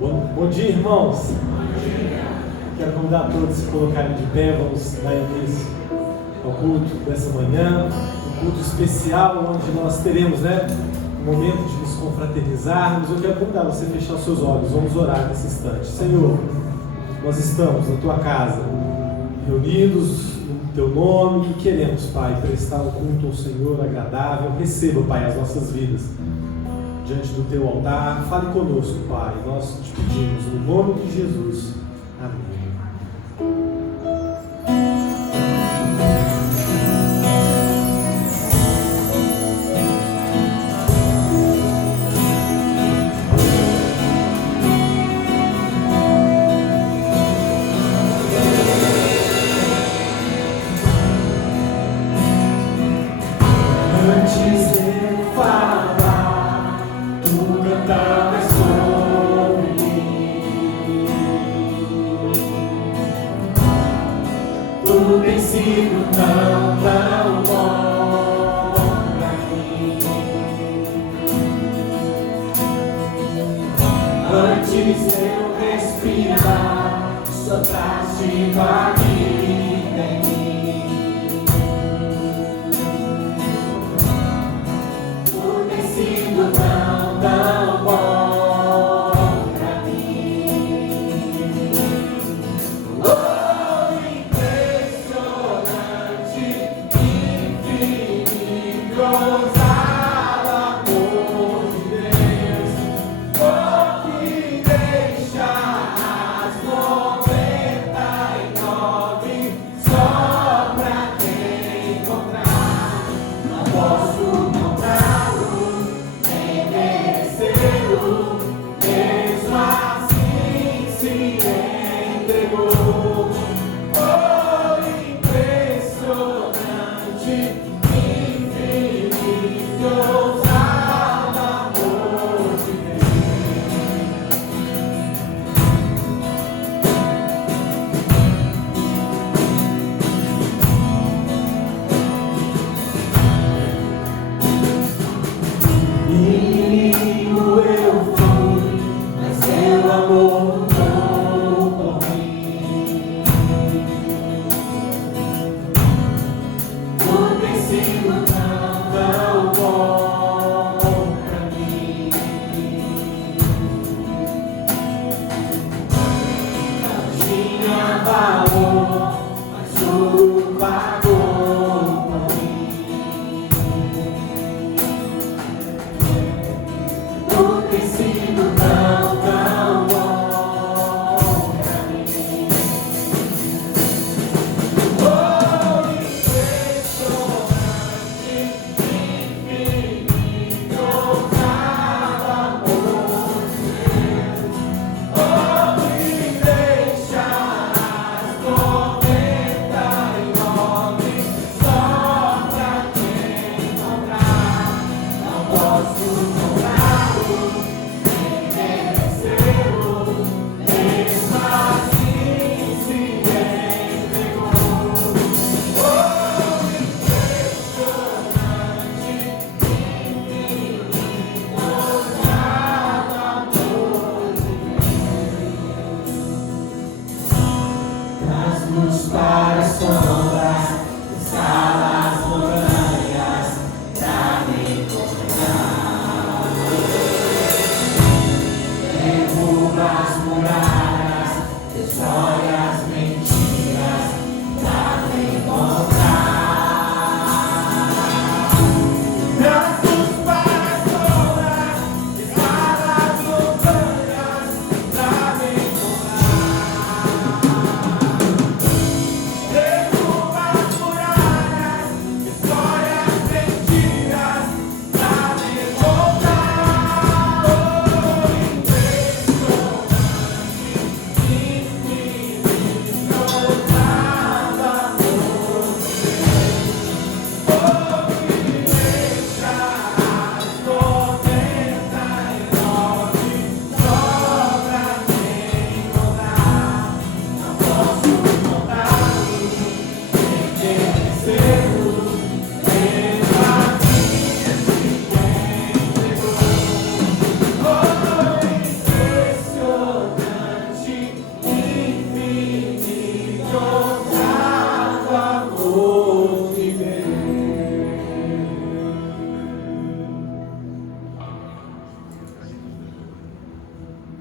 Bom dia, irmãos. Quero convidar todos a se colocarem de pé. Vamos dar início ao culto dessa manhã, um culto especial onde nós teremos, um momento de nos confraternizarmos. Eu quero convidar você a fechar os seus olhos. Vamos orar nesse instante. Senhor, nós estamos na tua casa, reunidos no teu nome, e queremos, Pai, prestar um culto ao Senhor agradável. Receba, Pai, as nossas vidas diante do teu altar. Fale conosco, Pai, nós te pedimos no nome de Jesus. Amém. Antes de eu falar, tu cantavas sobre mim. Tu tens sido tão bom pra mim. Antes de eu respirar, sopraste tua vida em mim. Tão bom pra mim. Oh, impressionante, infinito, ousado amor de Deus. Oh, que deixa as 99 só pra te encontrar. Não posso encontrá-lo em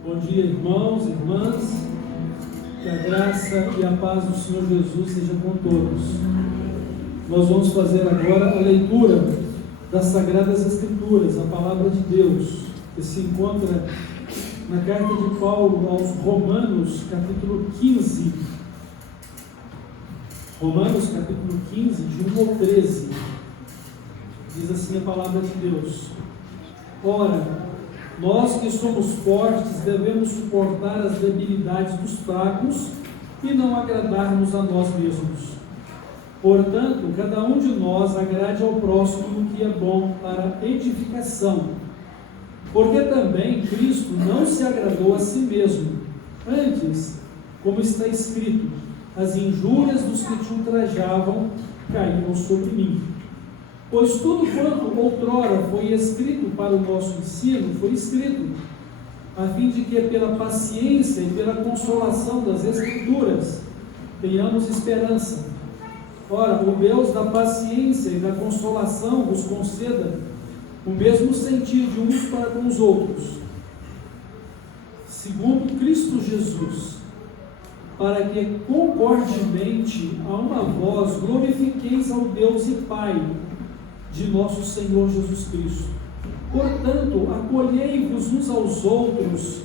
Bom dia, irmãos e irmãs. Que a graça e a paz do Senhor Jesus seja com todos. Nós vamos fazer agora a leitura das Sagradas Escrituras, a Palavra de Deus, que se encontra na carta de Paulo aos Romanos, capítulo 15. Romanos, capítulo 15, de 1 ao 13. Diz assim a Palavra de Deus: Ora, nós que somos fortes devemos suportar as debilidades dos fracos e não agradarmos a nós mesmos. Portanto, cada um de nós agrade ao próximo no que é bom para edificação. Porque também Cristo não se agradou a si mesmo. Antes, como está escrito, as injúrias dos que te ultrajavam caíram sobre mim. Pois tudo quanto outrora foi escrito para o nosso ensino, foi escrito, a fim de que pela paciência e pela consolação das Escrituras tenhamos esperança. Ora, o Deus da paciência e da consolação vos conceda o mesmo sentir de uns para com os outros, segundo Cristo Jesus, para que concordemente a uma voz glorifiqueis ao Deus e Pai de nosso Senhor Jesus Cristo. Portanto, acolhei-vos uns aos outros,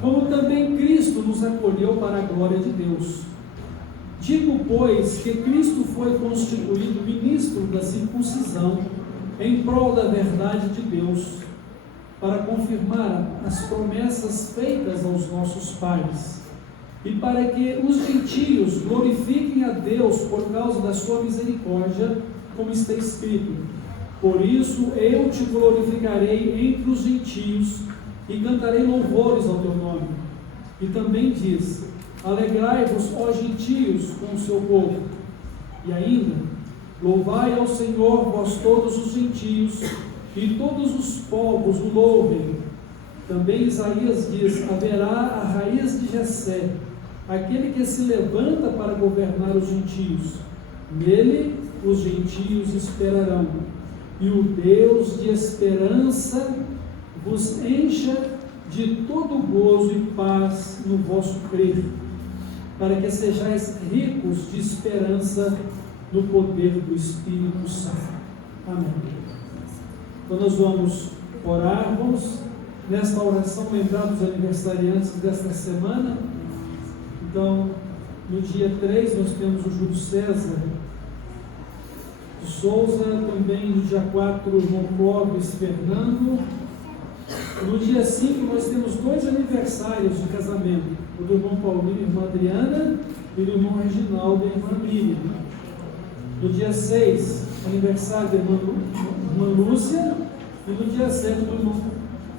como também Cristo nos acolheu para a glória de Deus. Digo, pois, que Cristo foi constituído ministro da circuncisão em prol da verdade de Deus, para confirmar as promessas feitas aos nossos pais, e para que os gentios glorifiquem a Deus por causa da sua misericórdia, como está escrito: por isso eu te glorificarei entre os gentios e cantarei louvores ao teu nome. E também diz: alegrai-vos, ó gentios, com o seu povo. E ainda: louvai ao Senhor, vós todos os gentios, e todos os povos o louvem. Também Isaías diz: haverá a raiz de Jessé, aquele que se levanta para governar os gentios. Nele os gentios esperarão. E o Deus de esperança vos encha de todo gozo e paz no vosso crer, para que sejais ricos de esperança no poder do Espírito Santo. Amém. Então nós vamos orar, vamos nesta oração lembrar dos aniversariantes desta semana. Então, no dia 3 nós temos o Júlio César de Souza, também no dia 4 o irmão Clóvis Fernando. No dia 5 nós temos 2 aniversários de casamento, o do irmão Paulinho e irmã Adriana, e do irmão Reginaldo e irmã Miriam. No dia 6, aniversário da irmã Lúcia, e no dia 7 do irmão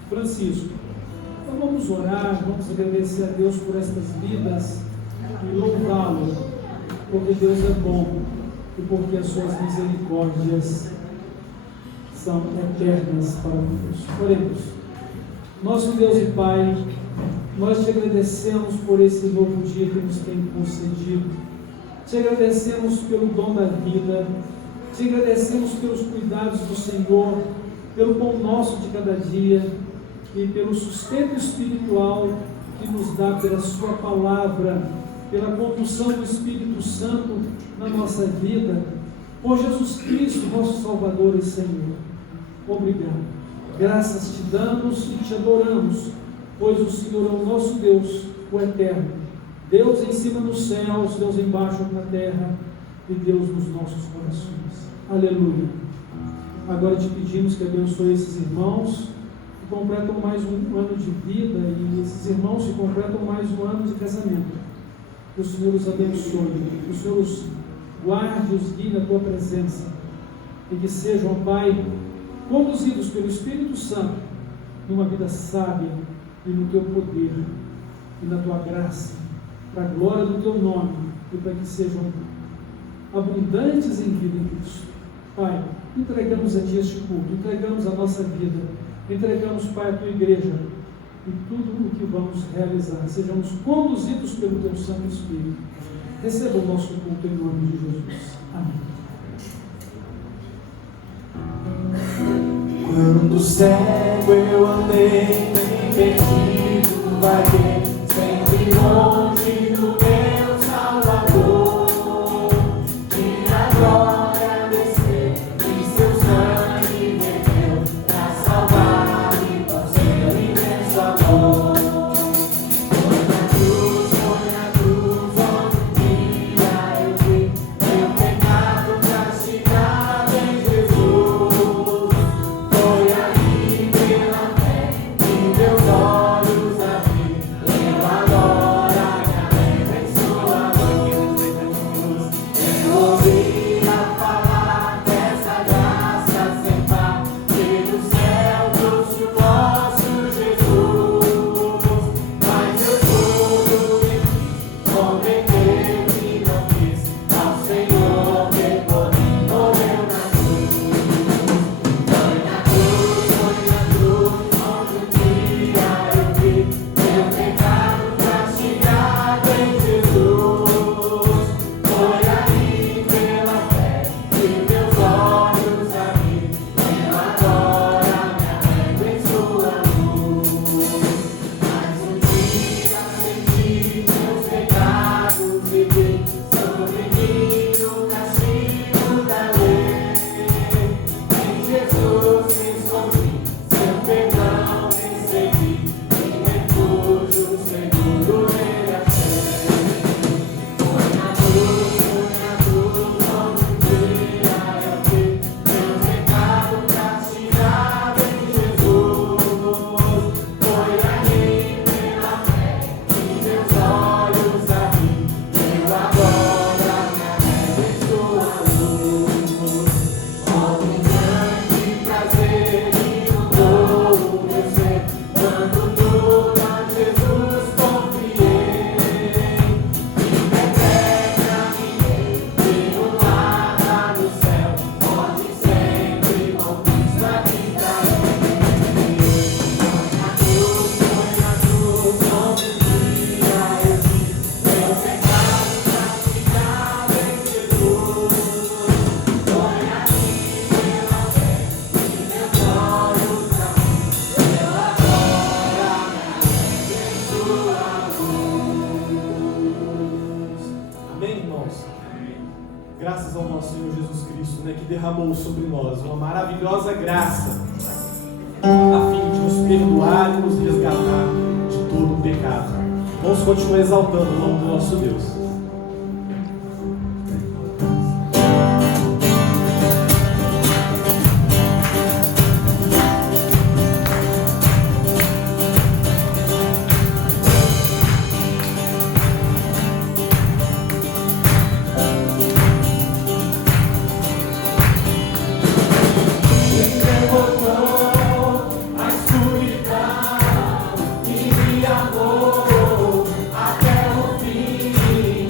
Francisco. Então vamos orar, vamos agradecer a Deus por estas vidas e louvá-lo, porque Deus é bom e porque as suas misericórdias são eternas para nós. Oremos. Nosso Deus e Pai, nós te agradecemos por esse novo dia que nos tem concedido. Te agradecemos pelo dom da vida, te agradecemos pelos cuidados do Senhor, pelo pão nosso de cada dia e pelo sustento espiritual que nos dá pela sua palavra, pela condução do Espírito Santo na nossa vida, por Jesus Cristo, nosso Salvador e Senhor. Obrigado. Graças te damos e te adoramos, pois o Senhor é o nosso Deus, o Eterno, Deus em cima nos céus, Deus embaixo na terra e Deus nos nossos corações. Aleluia. Agora te pedimos que abençoe esses irmãos que completam mais um ano de vida e esses irmãos que completam mais um ano de casamento. Que o Senhor os abençoe, que o Senhor os guarde, os guie na tua presença e que sejam, Pai, conduzidos pelo Espírito Santo numa vida sábia e no teu poder e na tua graça, para a glória do teu nome e para que sejam abundantes em vida em Cristo. Pai, entregamos a ti este culto, entregamos a nossa vida, entregamos, Pai, a tua igreja e tudo o que vamos realizar. Sejamos conduzidos pelo teu Santo Espírito. Receba o nosso culto em nome de Jesus. Amém. Quando cego eu andei bem perdido, vai ver, sempre longe do meu Salvador. Minha glória desceu e seu sangue verteu pra salvar-me com seu imenso amor. Foi na cruz onde um dia eu vi meu pecado castigado em Jesus. Foi ali pela fé que meus olhos abri, eu agora me alegro em sua luz. Eu ouvia falar dessa graça sem par, que do céu trouxe o nosso Jesus. Mas eu tudo lhe fiz, prometer que não fiz, ao Senhor que por mim morreu na cruz. Foi na cruz onde um dia eu vi meu pecado castigado em Jesus. Foi ali pela fé que meus olhos abri, eu agora me alegro em sua luz. Mais um dia senti meus pecados e vi sobre mim o castigo da lei. Em Jesus me escondi, seu perdão recebi, em refúgio seguro ele achei. Foi na cruz onde um dia eu vi meu pecado castigado em Jesus. Foi ali pela fé que meus olhos abri, eu agora me alegro em sua luz. Oh, um grande prazer inundou o meu ser, quando tudo a Jesus confiei. Vida eterna me deu, e um lar lá no céu, onde sempre conquisto a vida. Foi na cruz onde um dia eu vi meu pecado castigado em Jesus. Foi ali pela fé que meus olhos abri, eu agora me alegro em sua luz. Amém, irmãos? Graças ao nosso Senhor Jesus Cristo, né, que derramou sobre nós uma maravilhosa graça, a fim de nos perdoar e nos resgatar de todo o pecado. Vamos continuar exaltando o nome do nosso Deus. Derrotou a escuridão e me amou até o fim.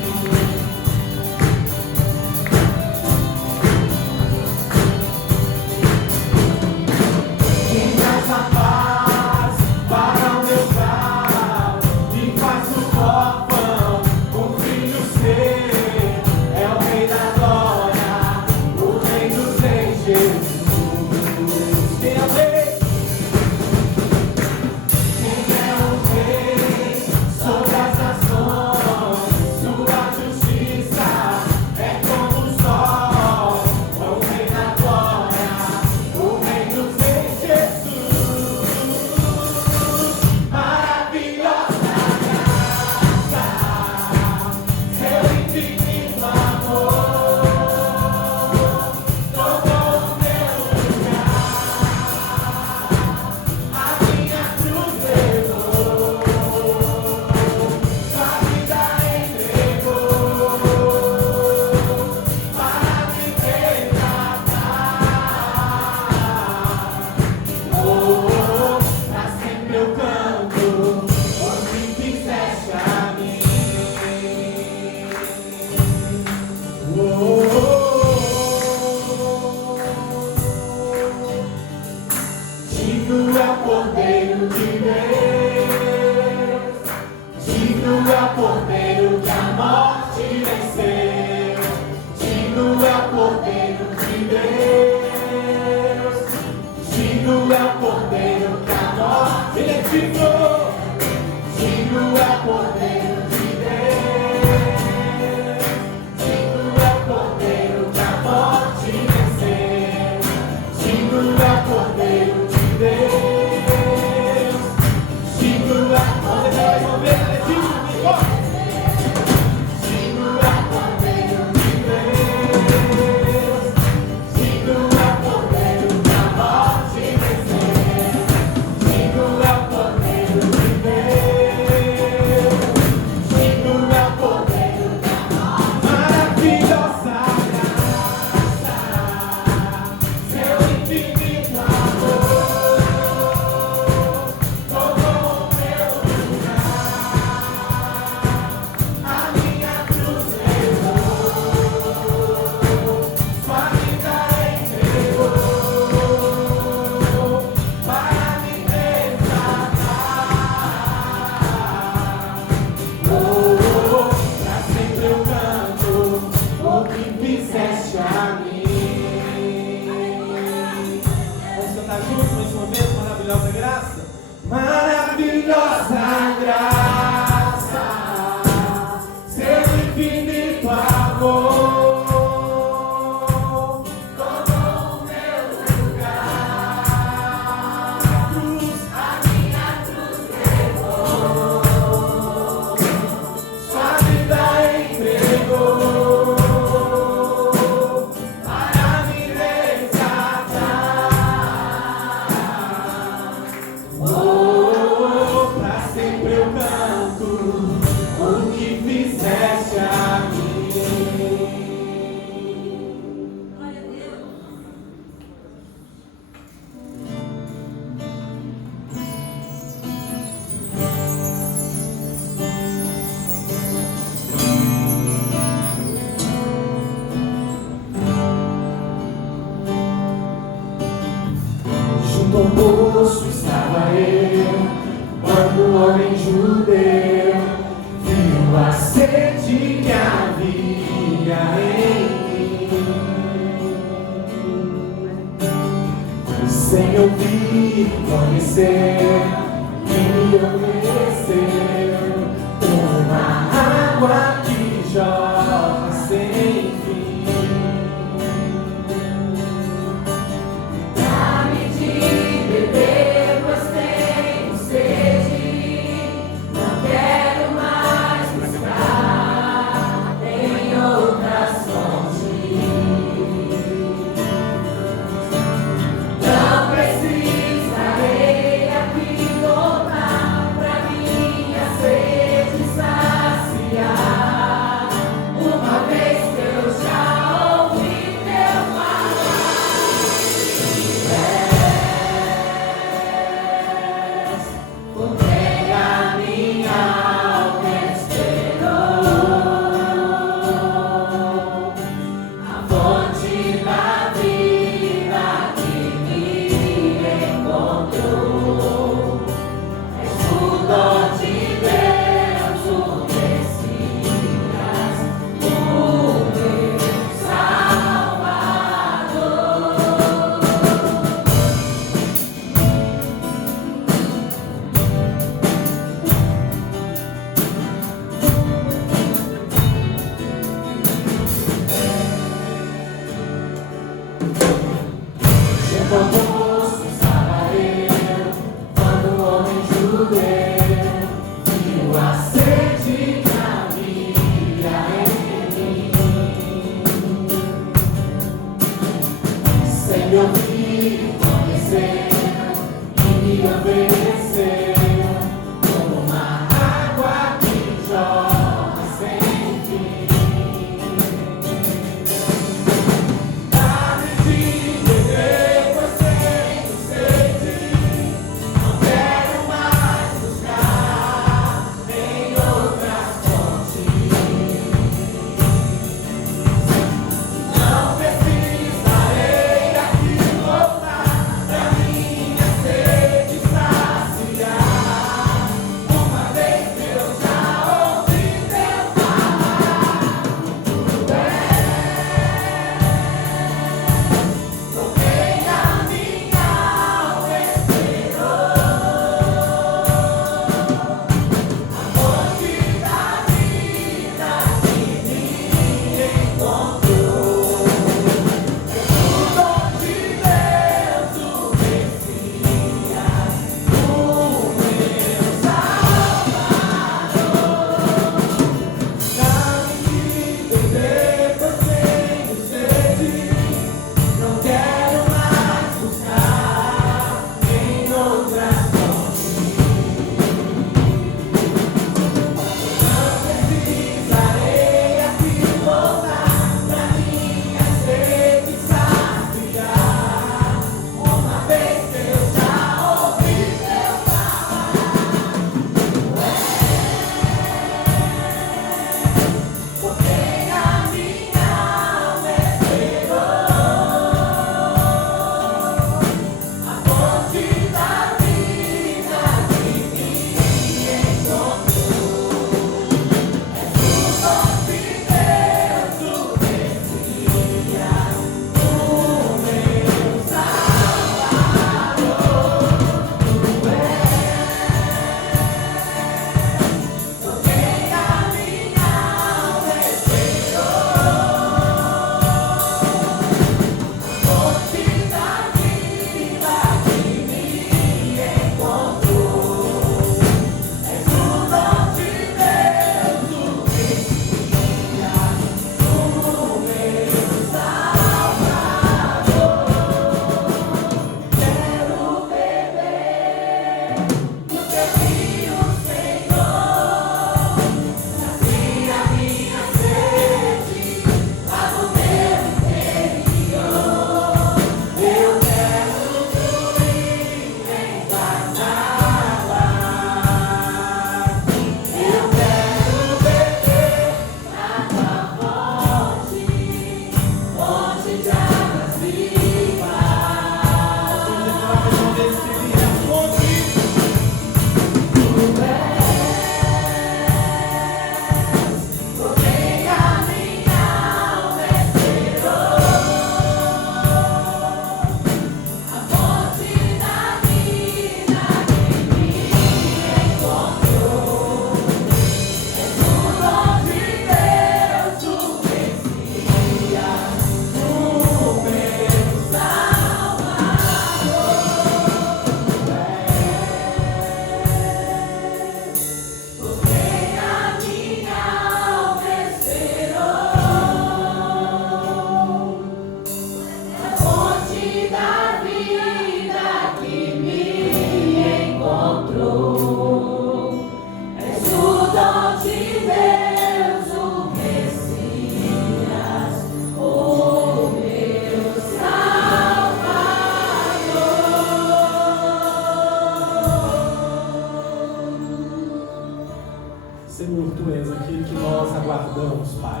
Senhor, Tu és aquele que nós aguardamos, Pai.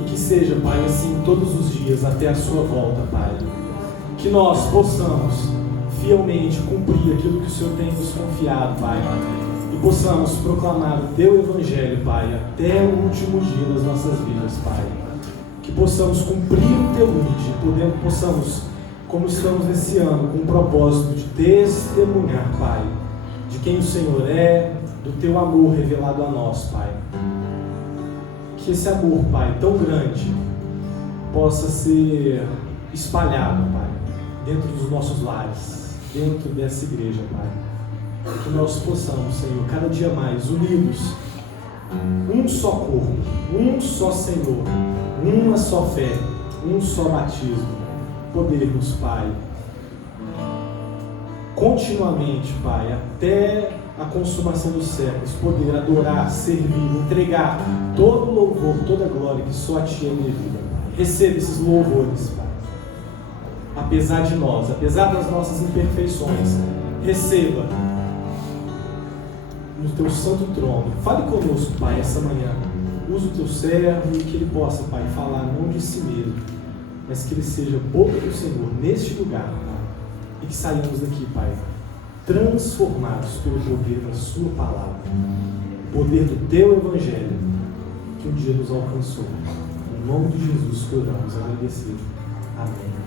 E que seja, Pai, assim todos os dias até a Sua volta, Pai. Que nós possamos fielmente cumprir aquilo que o Senhor tem nos confiado, Pai. E possamos proclamar o Teu Evangelho, Pai, até o último dia das nossas vidas, Pai. Que possamos cumprir o Teu ID, possamos, como estamos esse ano, com o propósito de testemunhar, Pai, de quem o Senhor é, do Teu amor revelado a nós, Pai. Que esse amor, Pai, tão grande, possa ser espalhado, Pai, dentro dos nossos lares, dentro dessa igreja, Pai. Que nós possamos, Senhor, cada dia mais, unidos, um só corpo, um só Senhor, uma só fé, um só batismo, podermos, Pai, continuamente, Pai, até a consumação dos séculos, poder adorar, servir, entregar todo o louvor, toda a glória que só a Ti é devida, Pai. Receba esses louvores, Pai. Apesar de nós, apesar das nossas imperfeições, receba no Teu santo trono. Fale conosco, Pai, essa manhã. Use o Teu servo e que ele possa, Pai, falar não de si mesmo, mas que ele seja boca do Senhor neste lugar, Pai. E que saiamos daqui, Pai, transformados pelo poder da Sua palavra, o poder do Teu Evangelho, que um dia nos alcançou. Em nome de Jesus que oramos, agradecido. Amém.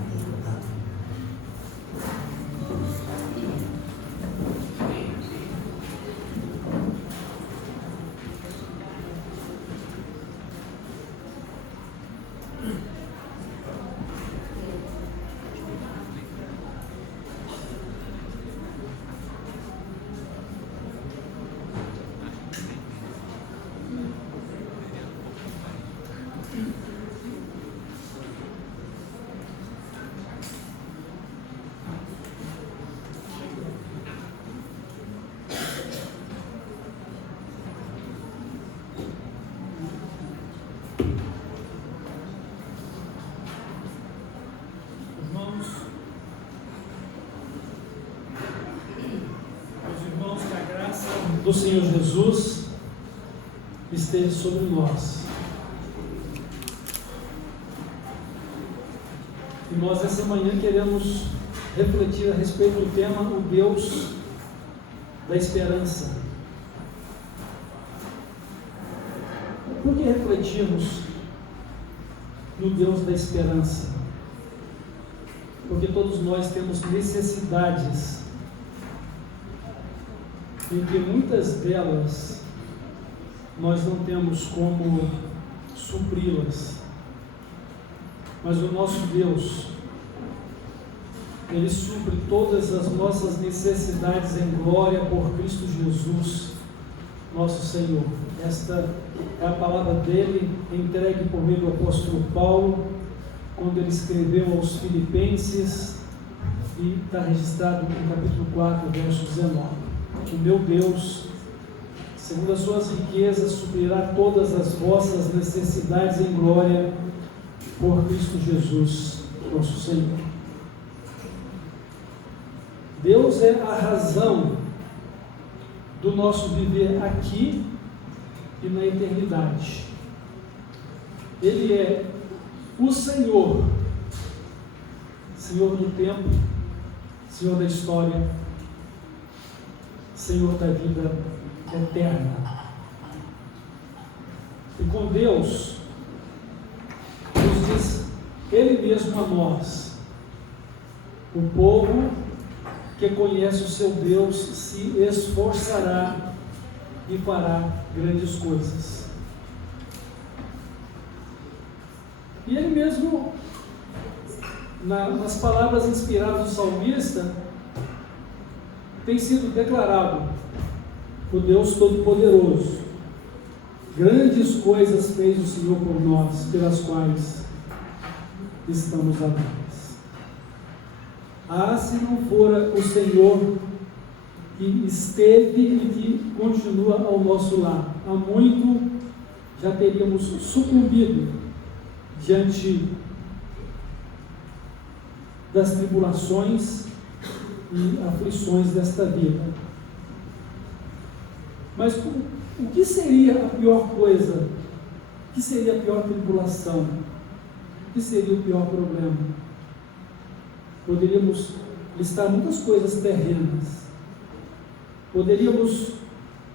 Do Senhor Jesus esteja sobre nós. E nós essa manhã queremos refletir a respeito do tema o Deus da esperança. Por que refletimos no Deus da esperança? Porque todos nós temos necessidades, em que muitas delas nós não temos como supri-las, mas o nosso Deus, Ele supre todas as nossas necessidades em glória por Cristo Jesus, nosso Senhor. Esta é a palavra dele, entregue por meio do apóstolo Paulo, quando ele escreveu aos Filipenses, e está registrado no capítulo 4, verso 19. O meu Deus, segundo as suas riquezas, suprirá todas as vossas necessidades em glória por Cristo Jesus, nosso Senhor. Deus é a razão do nosso viver aqui e na eternidade. Ele é o Senhor, Senhor do tempo, Senhor da história, Senhor da vida eterna. E com Deus, nos diz Ele mesmo a nós: o povo que conhece o seu Deus se esforçará e fará grandes coisas. E Ele mesmo, nas palavras inspiradas do salmista, tem sido declarado o Deus Todo-Poderoso. Grandes coisas fez o Senhor por nós, pelas quais estamos alegres. Ah, se não fora o Senhor que esteve e que continua ao nosso lado, há muito já teríamos sucumbido diante das tribulações e aflições desta vida. Mas o que seria a pior coisa? O que seria a pior tribulação? O que seria o pior problema? Poderíamos listar muitas coisas terrenas. Poderíamos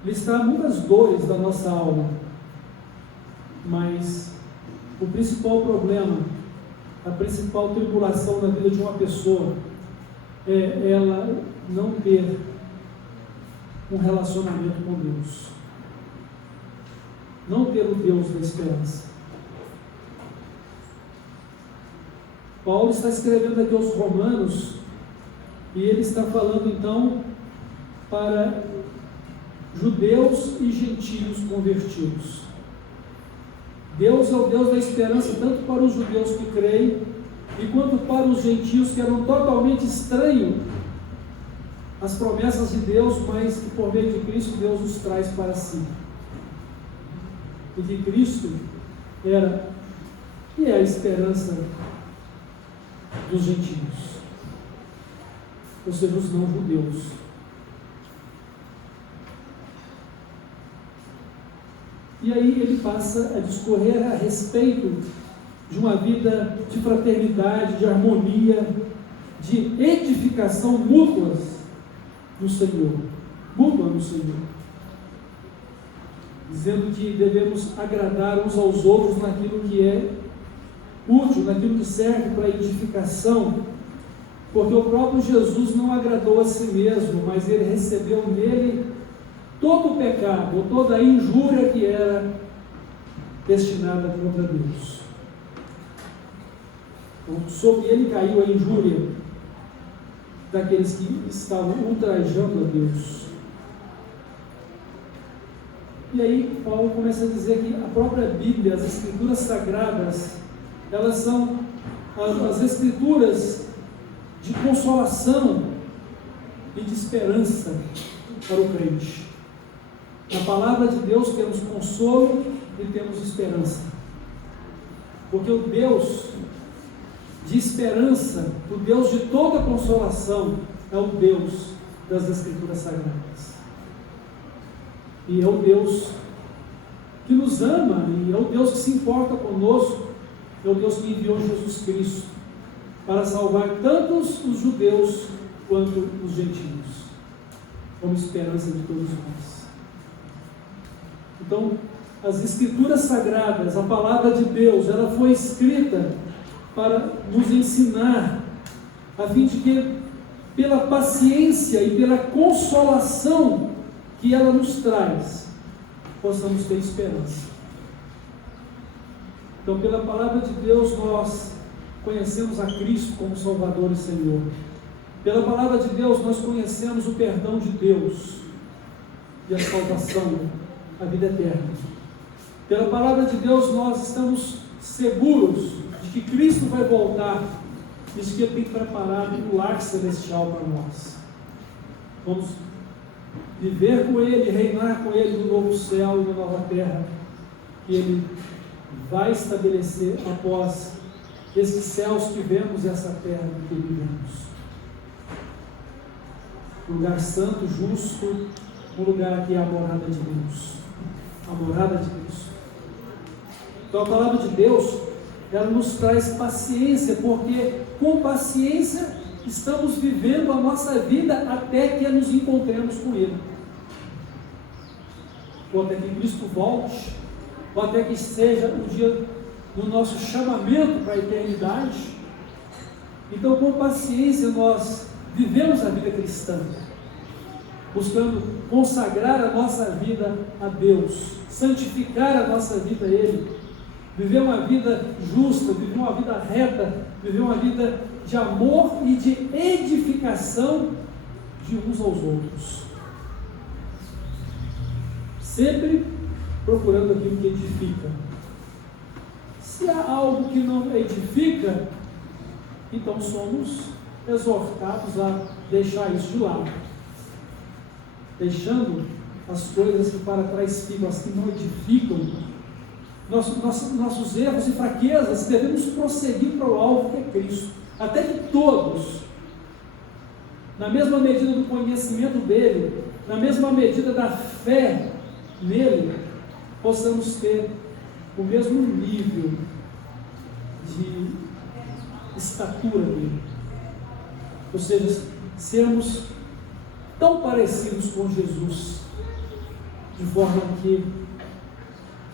listar muitas dores da nossa alma. Mas o principal problema, a principal tribulação na vida de uma pessoa é ela não ter um relacionamento com Deus. Não ter o Deus da esperança. Paulo está escrevendo aqui aos Romanos e ele está falando então para judeus e gentios convertidos. Deus é o Deus da esperança tanto para os judeus que creem e quanto para os gentios que eram totalmente estranhos às promessas de Deus, mas que por meio de Cristo Deus os traz para si. E que Cristo era e é a esperança dos gentios, ou seja, os não-judeus. E aí ele passa a discorrer a respeito de uma vida de fraternidade, de harmonia, de edificação mútua no Senhor. Mútua no Senhor. Dizendo que devemos agradar uns aos outros naquilo que é útil, naquilo que serve para a edificação, porque o próprio Jesus não agradou a si mesmo, mas ele recebeu nele todo o pecado, toda a injúria que era destinada contra Deus. Então, sobre ele caiu a injúria daqueles que estavam ultrajando a Deus. E aí Paulo começa a dizer que a própria Bíblia, as Escrituras Sagradas, elas são as Escrituras de consolação e de esperança para o crente. Na palavra de Deus temos consolo e temos esperança. Porque o Deus de esperança, o Deus de toda consolação, é o Deus das Escrituras Sagradas. E é o Deus que nos ama, e é o Deus que se importa conosco, é o Deus que enviou Jesus Cristo para salvar tanto os judeus quanto os gentios, como esperança de todos nós. Então, as Escrituras Sagradas, a Palavra de Deus, ela foi escrita para nos ensinar, a fim de que, pela paciência e pela consolação que ela nos traz, possamos ter esperança. Então, pela Palavra de Deus, nós conhecemos a Cristo como Salvador e Senhor. Pela Palavra de Deus, nós conhecemos o perdão de Deus e a salvação, a vida eterna. Pela Palavra de Deus, nós estamos seguros de que Cristo vai voltar e de que Ele tem preparado um lar celestial para nós. Vamos viver com Ele, reinar com Ele no novo céu e na nova terra que Ele vai estabelecer após esses céus que vemos e essa terra que vivemos. Um lugar santo, justo, um lugar que é a morada de Deus. A morada de Deus. Então a palavra de Deus, ela nos traz paciência, porque com paciência estamos vivendo a nossa vida até que nos encontremos com Ele. Ou até que Cristo volte, ou até que seja o dia do nosso chamamento para a eternidade. Então, com paciência, nós vivemos a vida cristã, buscando consagrar a nossa vida a Deus, santificar a nossa vida a Ele, viver uma vida justa, viver uma vida reta, viver uma vida de amor e de edificação de uns aos outros. Sempre procurando aquilo que edifica. Se há algo que não edifica, então somos exortados a deixar isso de lado, deixando as coisas que para trás ficam, as que não edificam, nossos erros e fraquezas. Devemos prosseguir para o alvo que é Cristo, até que todos, na mesma medida do conhecimento dele, na mesma medida da fé nele, possamos ter o mesmo nível de estatura dele. Ou seja, sermos tão parecidos com Jesus, de forma que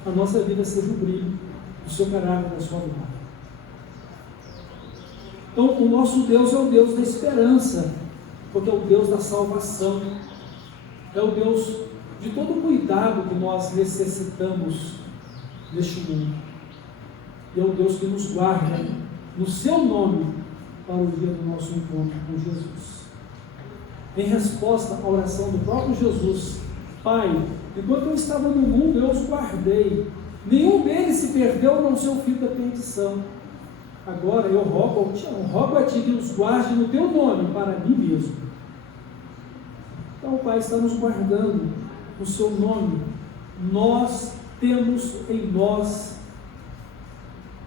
a nossa vida seja o brilho do seu caráter, da sua glória. Então, o nosso Deus é o Deus da esperança, porque é o Deus da salvação, é o Deus de todo o cuidado que nós necessitamos neste mundo, e é o Deus que nos guarda no seu nome para o dia do nosso encontro com Jesus. Em resposta à oração do próprio Jesus: Pai, enquanto eu estava no mundo, eu os guardei, nenhum deles se perdeu, não ser o filho da perdição. Agora eu rogo a Ti que os guarde no Teu nome, para mim mesmo. Então o Pai está nos guardando no Seu nome. Nós temos em nós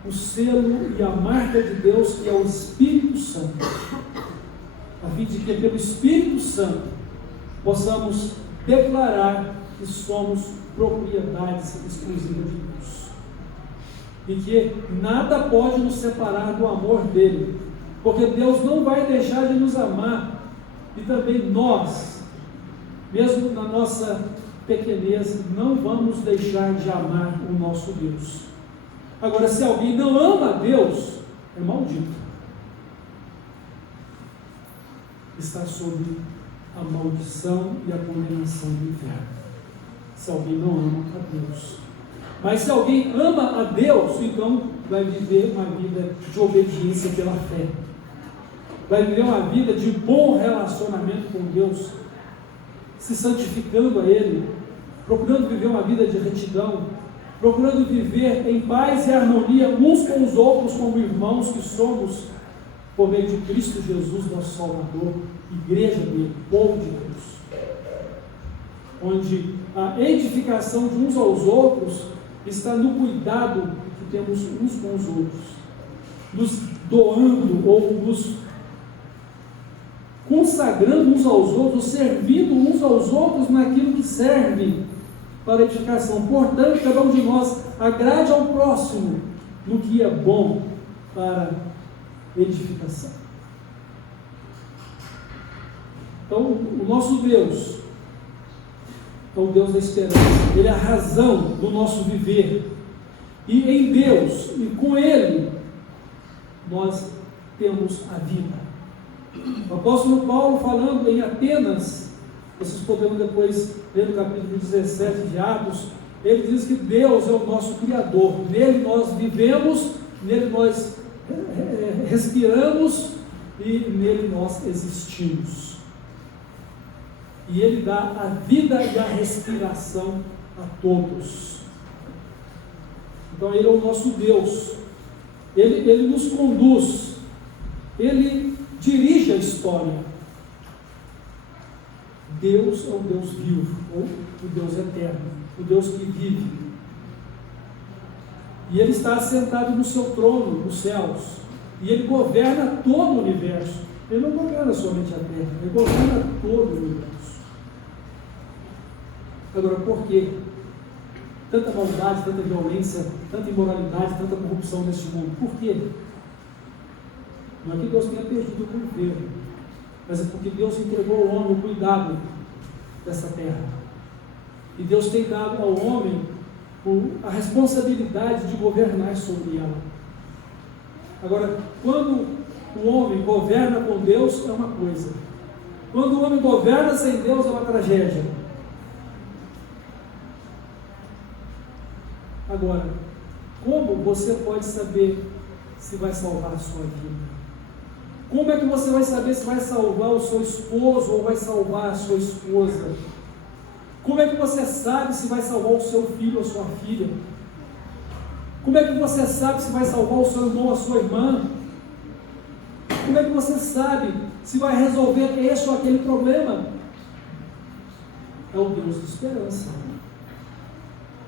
o selo e a marca de Deus, que é o Espírito Santo, a fim de que pelo Espírito Santo possamos declarar que somos propriedades exclusivas de Deus, e que nada pode nos separar do amor dele, porque Deus não vai deixar de nos amar, e também nós, mesmo na nossa pequenez, não vamos deixar de amar o nosso Deus. Agora, se alguém não ama a Deus, é maldito, está sob a maldição e a condenação do inferno, se alguém não ama a Deus. Mas se alguém ama a Deus, então vai viver uma vida de obediência pela fé, vai viver uma vida de bom relacionamento com Deus, se santificando a Ele, procurando viver uma vida de retidão, procurando viver em paz e harmonia uns com os outros, como irmãos que somos, por meio de Cristo Jesus, nosso Salvador, igreja dele, povo de Deus, onde a edificação de uns aos outros está no cuidado que temos uns com os outros, nos doando ou nos consagrando uns aos outros, servindo uns aos outros naquilo que serve para edificação. Portanto, cada um de nós agrade ao próximo no que é bom para edificação. Então, o nosso Deus é o Deus da esperança, Ele é a razão do nosso viver, e em Deus e com Ele nós temos a vida. O apóstolo Paulo, falando em Atenas, vocês podemos depois ler no capítulo 17 de Atos, ele diz que Deus é o nosso Criador, nele nós vivemos, nele nós respiramos e nele nós existimos. E Ele dá a vida e a respiração a todos. Então Ele é o nosso Deus, Ele nos conduz, Ele dirige a história. Deus é o Deus vivo, ou o Deus eterno, o Deus que vive. E Ele está assentado no seu trono, nos céus, e Ele governa todo o universo. Ele não governa somente a terra, Ele governa todo o universo. Agora, por que tanta maldade, tanta violência, tanta imoralidade, tanta corrupção neste mundo? Por quê? Não é que Deus tenha perdido o governo, mas é porque Deus entregou ao homem o cuidado dessa terra. E Deus tem dado ao homem a responsabilidade de governar sobre ela. Agora, quando o homem governa com Deus, é uma coisa. Quando o homem governa sem Deus, é uma tragédia. Agora, como você pode saber se vai salvar a sua vida? Como é que você vai saber se vai salvar o seu esposo ou vai salvar a sua esposa? Como é que você sabe se vai salvar o seu filho ou a sua filha? Como é que você sabe se vai salvar o seu irmão ou a sua irmã? Como é que você sabe se vai resolver este ou aquele problema? É o Deus de esperança.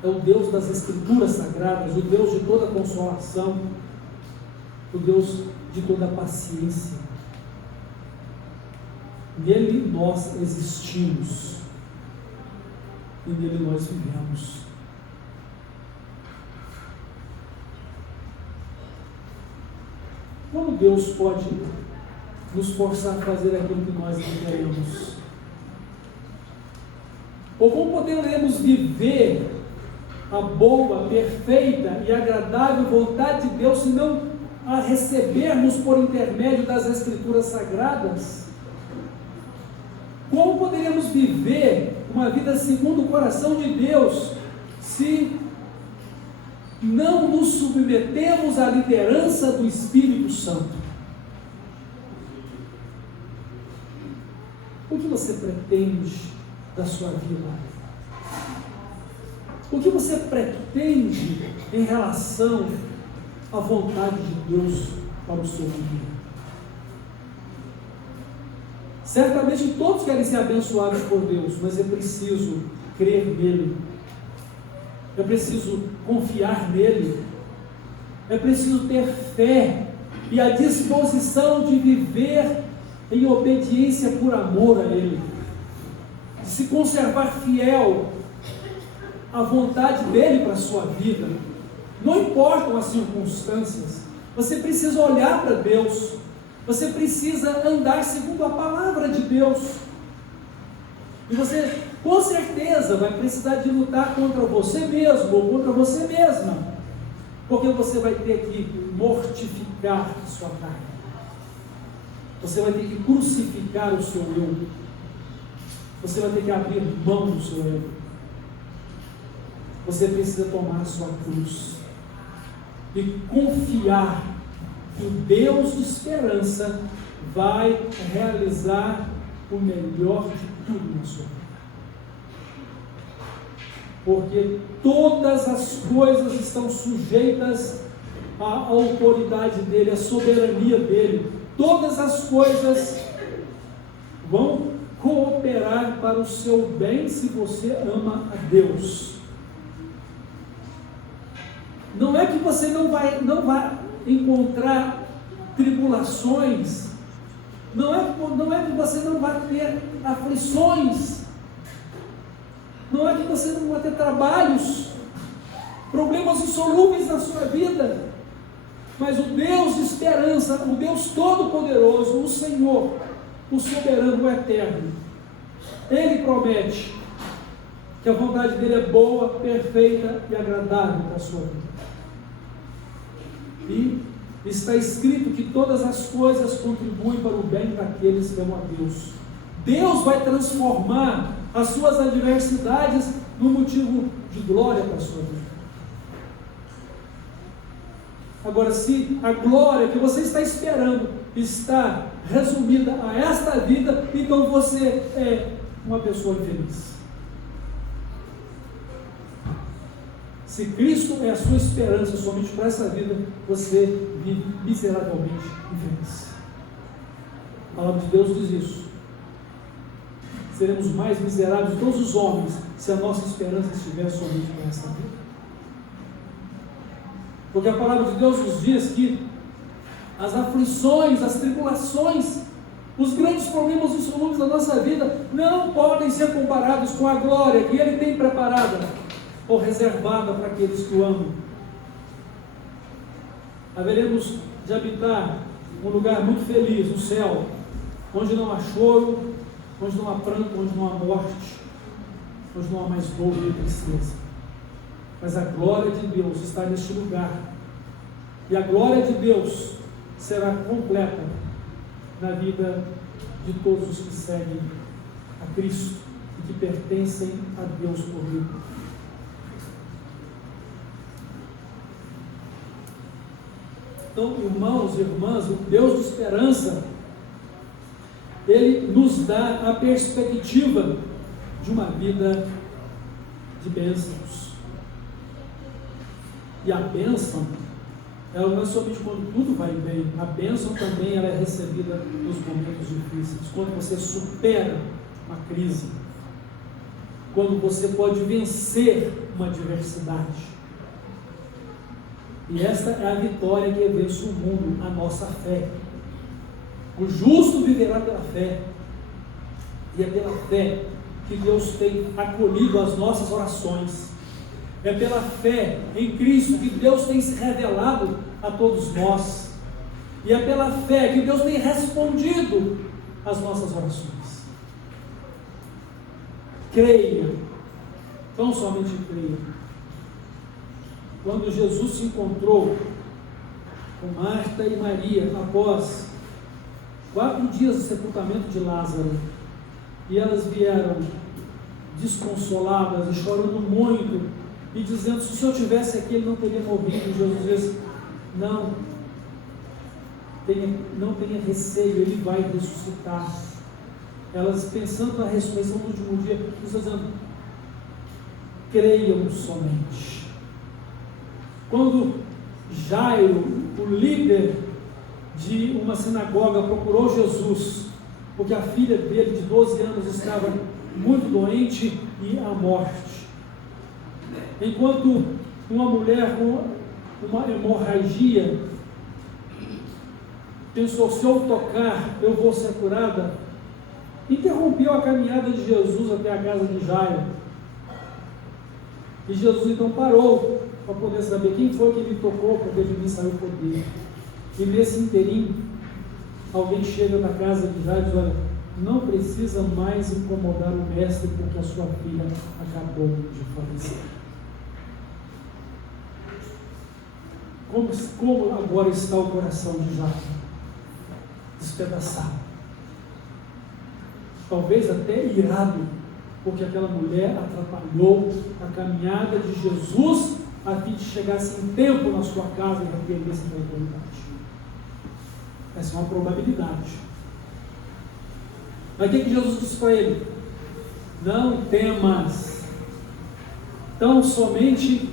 É o Deus das Escrituras Sagradas, o Deus de toda consolação, o Deus de toda paciência. Nele nós existimos. e nele nós vivemos. Como Deus pode nos forçar a fazer aquilo que nós não queremos? Ou como poderemos viver a boa, perfeita e agradável vontade de Deus se não a recebermos por intermédio das Escrituras Sagradas? Como poderíamos viver uma vida segundo o coração de Deus se não nos submetemos à liderança do Espírito Santo? O que você pretende da sua vida? O que você pretende em relação à vontade de Deus para o seu vida? Certamente todos querem ser abençoados por Deus, mas é preciso crer nele, é preciso confiar nele, é preciso ter fé e a disposição de viver em obediência por amor a ele, de se conservar fiel à vontade dele para a sua vida. Não importam as circunstâncias, você precisa olhar para Deus, você precisa andar segundo a palavra de Deus, e você com certeza vai precisar de lutar contra você mesmo ou contra você mesma, porque você vai ter que mortificar a sua carne, você vai ter que crucificar o seu eu, você vai ter que abrir mão do seu eu, você precisa tomar a sua cruz e confiar que o Deus de esperança vai realizar o melhor de tudo na sua vida. Porque todas as coisas estão sujeitas à autoridade dele, à soberania dele. Todas as coisas vão cooperar para o seu bem se você ama a Deus. Não é que você não vai encontrar tribulações, não é que você não vai ter aflições, não é que você não vai ter trabalhos, problemas insolúveis na sua vida, mas o Deus de esperança, o Deus Todo-Poderoso, o Senhor, o Soberano, o Eterno, Ele promete que a vontade dele é boa, perfeita e agradável para a sua vida. E está escrito que todas as coisas contribuem para o bem daqueles que amam a Deus. Deus vai transformar as suas adversidades num motivo de glória para a sua vida. Agora, se a glória que você está esperando está resumida a esta vida, então você é uma pessoa infeliz. Se Cristo é a sua esperança somente para essa vida, você vive miseravelmente infeliz. A palavra de Deus diz isso. Seremos mais miseráveis de todos os homens se a nossa esperança estiver somente para essa vida. Porque a palavra de Deus nos diz que as aflições, as tribulações, os grandes problemas insolúveis da nossa vida não podem ser comparados com a glória que Ele tem preparada ou reservada para aqueles que o amam. Haveremos de habitar um lugar muito feliz, o céu, onde não há choro, onde não há pranto, onde não há morte, onde não há mais dor e tristeza. Mas a glória de Deus está neste lugar, e a glória de Deus será completa na vida de todos os que seguem a Cristo e que pertencem a Deus por Ele. Então, irmãos e irmãs, o Deus de esperança, Ele nos dá a perspectiva de uma vida de bênçãos. E a bênção, ela não é somente quando tudo vai bem, a bênção também ela é recebida nos momentos difíceis, quando você supera uma crise, quando você pode vencer uma adversidade. E esta é a vitória que vence o mundo, a nossa fé. O justo viverá pela fé, e é pela fé que Deus tem acolhido as nossas orações. É pela fé em Cristo que Deus tem se revelado a todos nós. E é pela fé que Deus tem respondido às nossas orações. Creia, tão somente creia. Quando Jesus se encontrou com Marta e Maria após 4 dias do sepultamento de Lázaro, e elas vieram desconsoladas e chorando muito, e dizendo: se o Senhor tivesse aqui, ele não teria morrido. Jesus disse: não tenha receio, ele vai ressuscitar. Elas, pensando na ressurreição do último dia, dizendo: creiam somente. Quando Jairo, o líder de uma sinagoga, procurou Jesus, porque a filha dele de 12 anos estava muito doente e à morte, enquanto uma mulher com uma hemorragia pensou: se eu tocar, eu vou ser curada, interrompeu a caminhada de Jesus até a casa de Jairo. E Jesus então parou para poder saber quem foi que me tocou, porque de mim saiu o poder. E nesse inteirinho, alguém chega na casa de Jairo e diz: olha, não precisa mais incomodar o mestre, porque a sua filha acabou de falecer. Como agora está o coração de Jairo? Despedaçado. Talvez até irado, porque aquela mulher atrapalhou a caminhada de Jesus a fim de chegasse em tempo na sua casa e repreendesse a autoridade. Essa é uma probabilidade. Mas o que Jesus disse para ele? Não temas, tão somente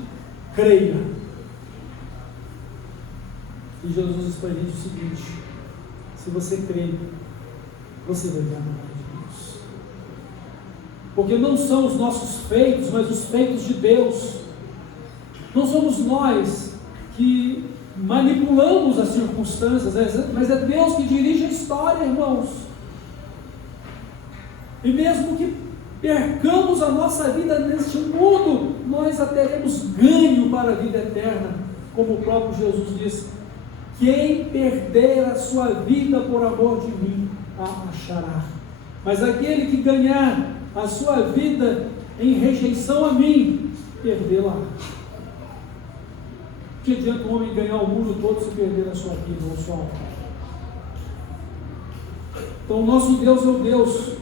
creia. E Jesus disse para a gente o seguinte: se você crê, você vai ver a glória de Deus. Porque não são os nossos feitos, mas os feitos de Deus. Não somos nós que manipulamos as circunstâncias, mas é Deus que dirige a história, irmãos. E mesmo que percamos a nossa vida neste mundo, nós a teremos ganho para a vida eterna, como o próprio Jesus disse: quem perder a sua vida por amor de mim, a achará. Mas aquele que ganhar a sua vida em rejeição a mim, perdê-la. Que adianta o homem ganhar o mundo todo se perder a sua vida ou a sua alma? Então, o nosso Deus é o Deus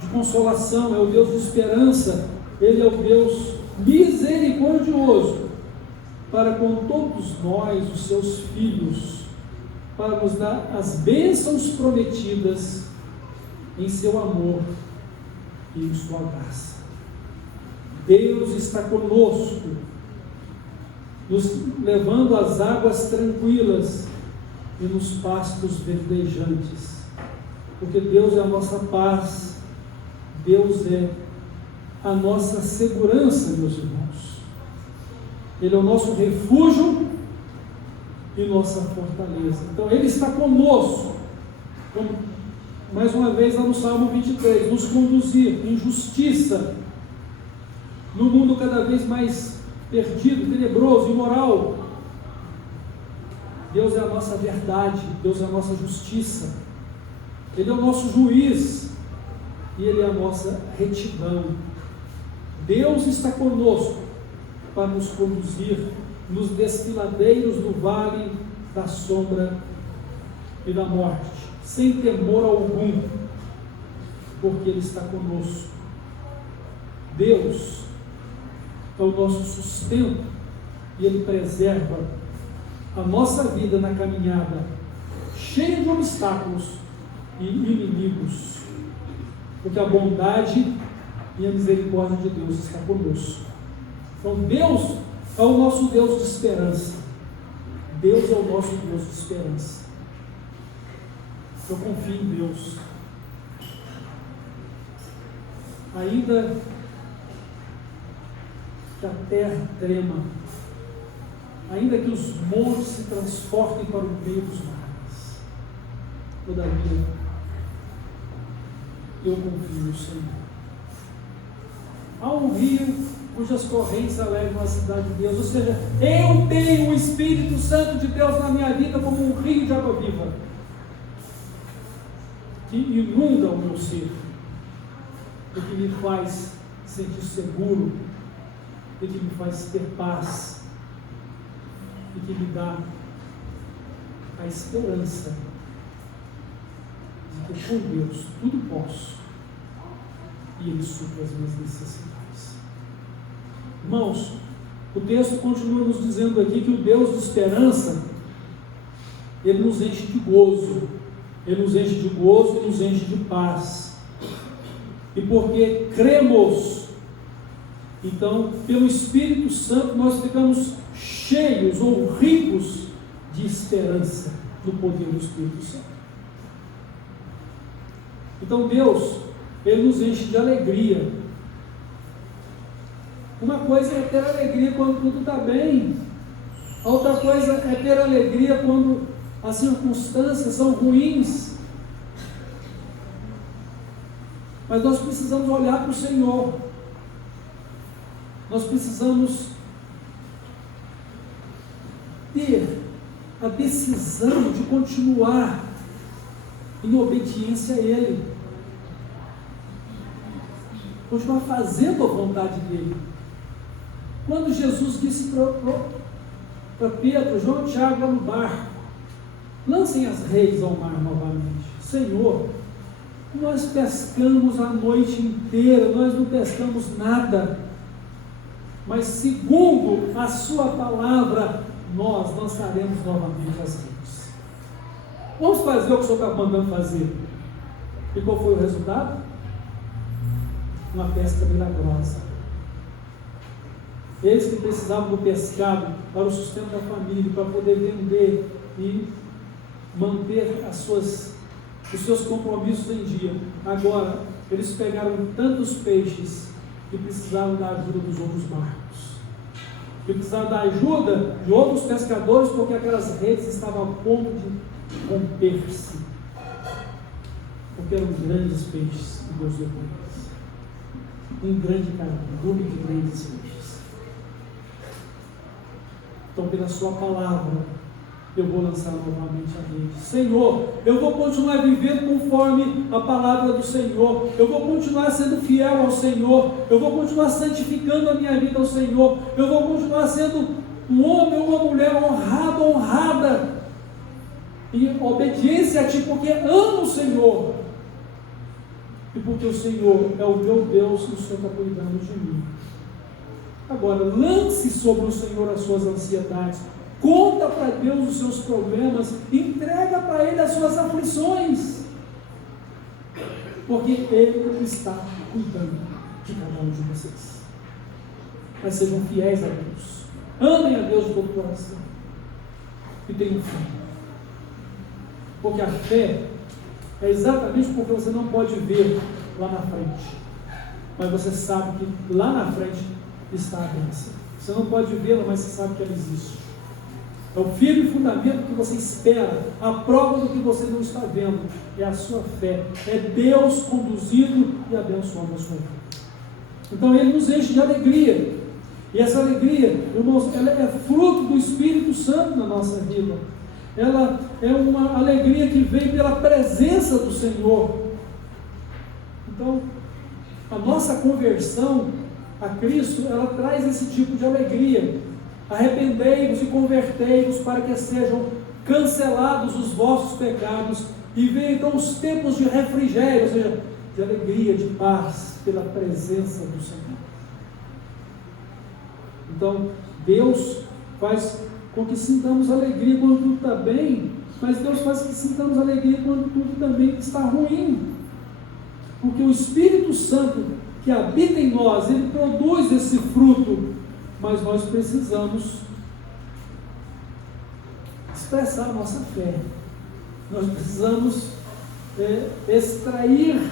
de consolação, é o Deus de esperança, Ele é o Deus misericordioso para com todos nós, os seus filhos, para nos dar as bênçãos prometidas em seu amor e em sua graça. Deus está conosco, nos levando às águas tranquilas e nos pastos verdejantes, porque Deus é a nossa paz, Deus é a nossa segurança, meus irmãos. Ele é o nosso refúgio e nossa fortaleza. Então Ele está conosco, como mais uma vez lá no Salmo 23, nos conduzir em justiça no mundo cada vez mais perdido, tenebroso, imoral. Deus é a nossa verdade, Deus é a nossa justiça, Ele é o nosso juiz e Ele é a nossa retidão. Deus está conosco para nos conduzir nos desfiladeiros do vale da sombra e da morte, sem temor algum, porque Ele está conosco. Deus é o nosso sustento e Ele preserva a nossa vida na caminhada, cheia de obstáculos e inimigos, porque a bondade e a misericórdia de Deus está conosco. Então Deus é o nosso Deus de esperança. Deus é o nosso Deus de esperança. Eu confio em Deus. Ainda que a terra trema, ainda que os montes se transportem para o meio dos mares, todavia eu confio no Senhor. Há um rio cujas correntes alegram a cidade de Deus. Ou seja, eu tenho o Espírito Santo de Deus na minha vida como um rio de água viva, que inunda o meu ser, e que me faz sentir seguro, e que me faz ter paz, e que me dá a esperança de que com Deus tudo posso, e Ele supre as minhas necessidades. Irmãos, o texto continua nos dizendo aqui que o Deus de esperança, Ele nos enche de gozo, Ele nos enche de gozo e nos enche de paz. E porque cremos, então, pelo Espírito Santo, nós ficamos cheios ou ricos de esperança no poder do Espírito Santo. Então Deus, Ele nos enche de alegria. Uma coisa é ter alegria quando tudo está bem, a outra coisa é ter alegria quando as circunstâncias são ruins. Mas nós precisamos olhar para o Senhor, nós precisamos ter a decisão de continuar em obediência a Ele, continuar fazendo a vontade dEle. Quando Jesus disse para Pedro, João e Tiago lá no barco, lancem as redes ao mar novamente. Senhor, nós pescamos a noite inteira, nós não pescamos nada, mas segundo a sua palavra, nós lançaremos novamente as redes. Vamos fazer o que o Senhor está mandando fazer. E qual foi o resultado? Uma pesca milagrosa. Eles que precisavam do pescado para o sustento da família, para poder vender e manter os seus compromissos em dia. Agora, eles pegaram tantos peixes que precisavam da ajuda dos outros barcos, que precisavam da ajuda de outros pescadores, porque aquelas redes estavam a ponto de romper-se, porque eram grandes peixes que Deus deu para eles. Um grande cardume, um grupo de grandes peixes. Então, pela sua palavra, eu vou lançar novamente a rede. Senhor, eu vou continuar vivendo conforme a palavra do Senhor, eu vou continuar sendo fiel ao Senhor, eu vou continuar santificando a minha vida ao Senhor, eu vou continuar sendo um homem ou uma mulher honrado, honrada, em obediência a Ti, porque amo o Senhor, e porque o Senhor é o meu Deus e o Senhor está cuidando de mim. Agora, lance sobre o Senhor as suas ansiedades, conta para Deus os seus problemas, entrega para Ele as suas aflições, porque Ele está cuidando de cada um de vocês. Mas sejam fiéis a Deus, amem a Deus de todo o coração e tenham fé, porque a fé é exatamente porque você não pode ver lá na frente, mas você sabe que lá na frente está a bênção. Você não pode vê-la, mas você sabe que ela existe. É o firme fundamento que você espera, a prova do que você não está vendo, é a sua fé, é Deus conduzindo e abençoando a sua vida. Então Ele nos enche de alegria, e essa alegria, irmãos, ela é fruto do Espírito Santo na nossa vida. Ela é uma alegria que vem pela presença do Senhor. Então, a nossa conversão a Cristo, ela traz esse tipo de alegria. Arrependei-vos e convertei-vos para que sejam cancelados os vossos pecados e venham então os tempos de refrigério, ou seja, de alegria, de paz, pela presença do Senhor. Então, Deus faz com que sintamos alegria quando tudo está bem, mas Deus faz com que sintamos alegria quando tudo também está ruim, porque o Espírito Santo que habita em nós, Ele produz esse fruto, mas nós precisamos expressar a nossa fé, nós precisamos extrair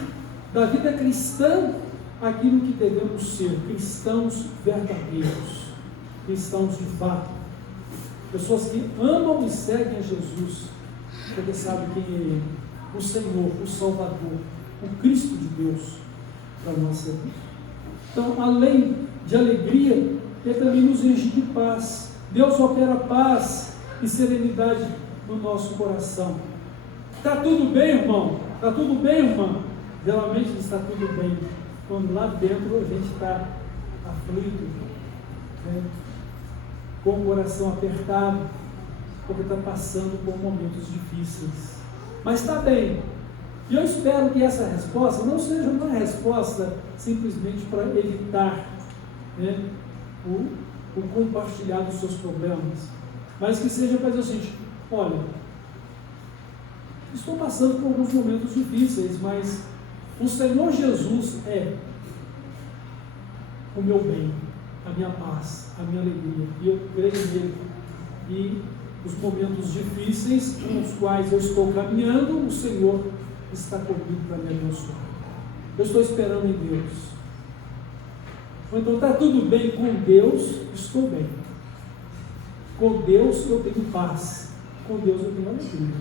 da vida cristã aquilo que devemos ser, cristãos verdadeiros, cristãos de fato, pessoas que amam e seguem a Jesus, porque sabem quem é Ele, o Senhor, o Salvador, o Cristo de Deus para a nossa vida. Então, além de alegria, Ele também nos enche de paz. Deus opera paz e serenidade no nosso coração. Está tudo bem, irmão? Está tudo bem, irmã? Geralmente está tudo bem quando lá dentro a gente está aflito, né? Com o coração apertado, porque está passando por momentos difíceis. Mas está bem. E eu espero que essa resposta não seja uma resposta simplesmente para evitar, né, o compartilhar dos seus problemas, mas que seja para dizer o seguinte: olha, estou passando por alguns momentos difíceis, mas o Senhor Jesus é o meu bem, a minha paz, a minha alegria, e eu creio nele. E os momentos difíceis com os quais eu estou caminhando, o Senhor está comigo para me abençoar. Eu estou esperando em Deus. Ou então, está tudo bem com Deus, estou bem. Com Deus eu tenho paz, com Deus eu tenho alegria.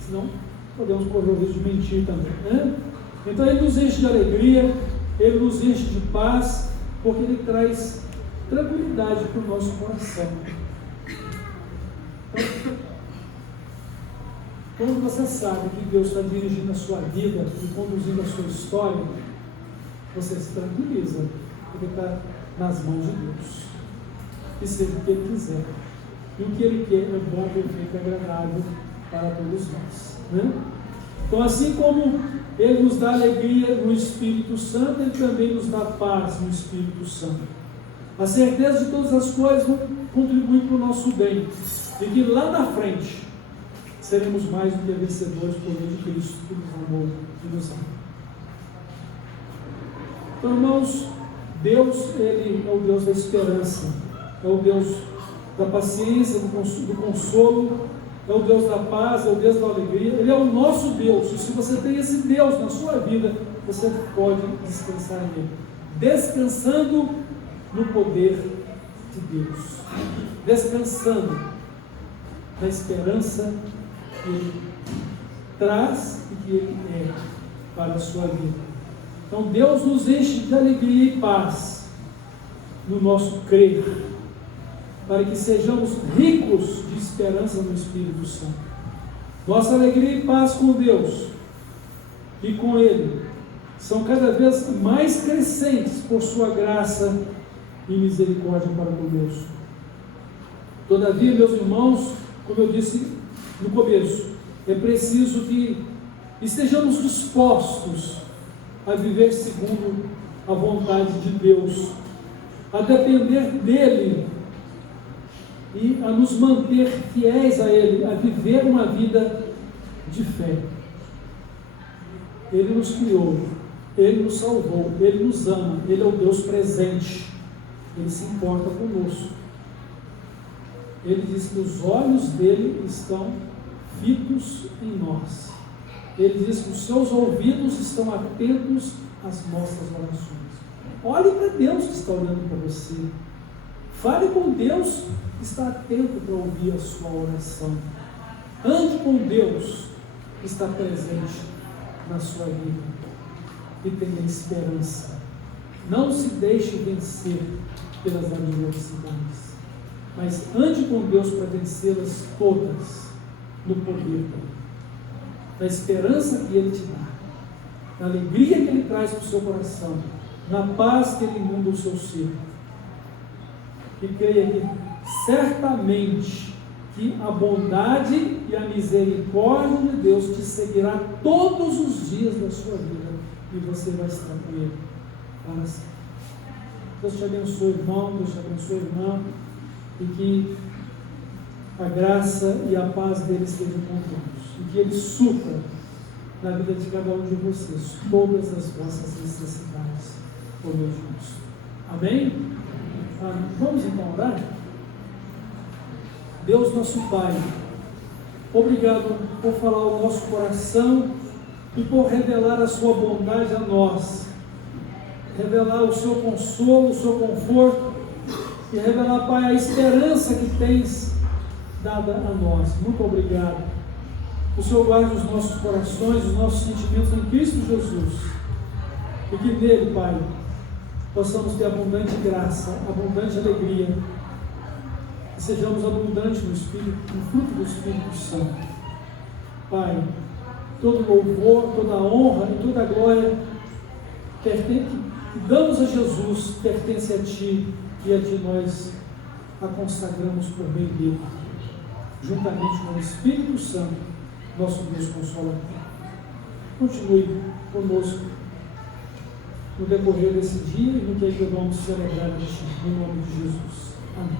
Senão podemos correr o risco de mentir também, né? Então Ele nos enche de alegria, Ele nos enche de paz, porque Ele traz tranquilidade para o nosso coração. Então, quando você sabe que Deus está dirigindo a sua vida e conduzindo a sua história, você se tranquiliza, porque está nas mãos de Deus. E seja o que Ele quiser. E o que Ele quer é bom, perfeito e agradável para todos nós, né? Então, assim como Ele nos dá alegria no Espírito Santo, Ele também nos dá paz no Espírito Santo. A certeza de todas as coisas vão contribuir para o nosso bem, e que lá na frente seremos mais do que vencedores por meio de Cristo, que nos amou e nos ama. Então, irmãos, Deus, Ele é o Deus da esperança, é o Deus da paciência, do consolo, é o Deus da paz, é o Deus da alegria. Ele é o nosso Deus, e se você tem esse Deus na sua vida, você pode descansar nele, descansando no poder de Deus, descansando na esperança que Ele traz e que Ele é para a sua vida. Então Deus nos enche de alegria e paz no nosso crer, para que sejamos ricos de esperança no Espírito Santo. Nossa alegria e paz com Deus e com Ele são cada vez mais crescentes por sua graça e misericórdia para conosco. Todavia, meus irmãos, como eu disse no começo, é preciso que estejamos dispostos a viver segundo a vontade de Deus, a depender dEle e a nos manter fiéis a Ele, a viver uma vida de fé. Ele nos criou, Ele nos salvou, Ele nos ama, Ele é o Deus presente, Ele se importa conosco. Ele diz que os olhos dele estão fitos em nós. Ele diz que os seus ouvidos estão atentos às nossas orações. Olhe para Deus que está olhando para você. Fale com Deus que está atento para ouvir a sua oração. Ande com Deus que está presente na sua vida. E tenha esperança. Não se deixe vencer pelas adversidades, mas ande com Deus para vencê-las todas no poder dele, na esperança que Ele te dá, na alegria que Ele traz para o seu coração, na paz que Ele inunda o seu ser. E creia que certamente que a bondade e a misericórdia de Deus te seguirá todos os dias da sua vida, e você vai estar com Ele para sempre. Deus te abençoe, irmão, Deus te abençoe, irmã, e que a graça e a paz dele estejam com todos, e que Ele supra na vida de cada um de vocês todas as vossas necessidades por meio de Cristo. Amém? Vamos então orar? Deus nosso Pai, obrigado por falar ao nosso coração e por revelar a sua bondade a nós, revelar o seu consolo, o seu conforto, e revelar, Pai, a esperança que tens dada a nós. Muito obrigado. O Senhor guarde os nossos corações, os nossos sentimentos em Cristo Jesus, e que nele, Pai, possamos ter abundante graça, abundante alegria, que sejamos abundantes no Espírito, no fruto do Espírito Santo. Pai, todo louvor, toda honra e toda glória que damos a Jesus pertence a Ti, e a Ti nós a consagramos por meio dele, juntamente com o Espírito Santo, nosso Deus Consolador. Continue conosco no decorrer desse dia e no que ainda vamos celebrar de Ti, em nome de Jesus. Amém.